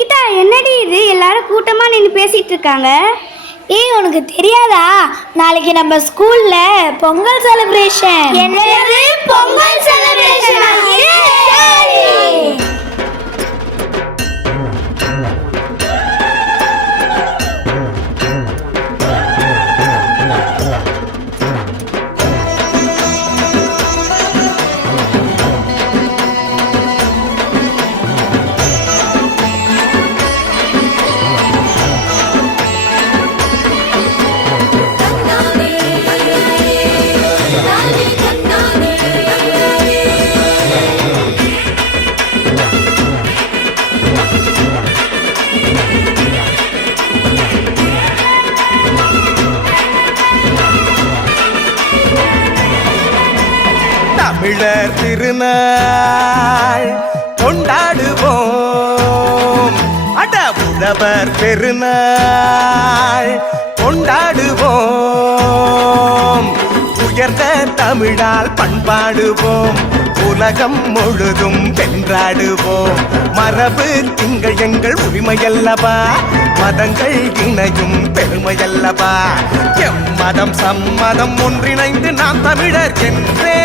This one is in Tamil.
நிக்கிதா, என்னடி இது எல்லாரும் கூட்டமா நின்று பேசிட்டு இருக்காங்க? ஏய், உனக்கு தெரியாதா? நாளைக்கு நம்ம ஸ்கூல்ல பொங்கல் செலிப்ரேஷன். என்னது பொங்கல் செலிப்ரேஷன்? தமிழர் திருநாள் கொண்டாடுவோம், அட உழவர் பெருநாள் கொண்டாடுவோம். உயர்ந்த தமிழால் பண்பாடுவோம், உலகம் முழுதும் வென்றாடுவோம். மரபு திங்கள் எங்கள் உரிமையல்லவா, மதங்கள் இணையும் பெருமையல்லவா. எம்மதம் சம்மதம் ஒன்றிணைந்து நாம் தமிழர் என்றே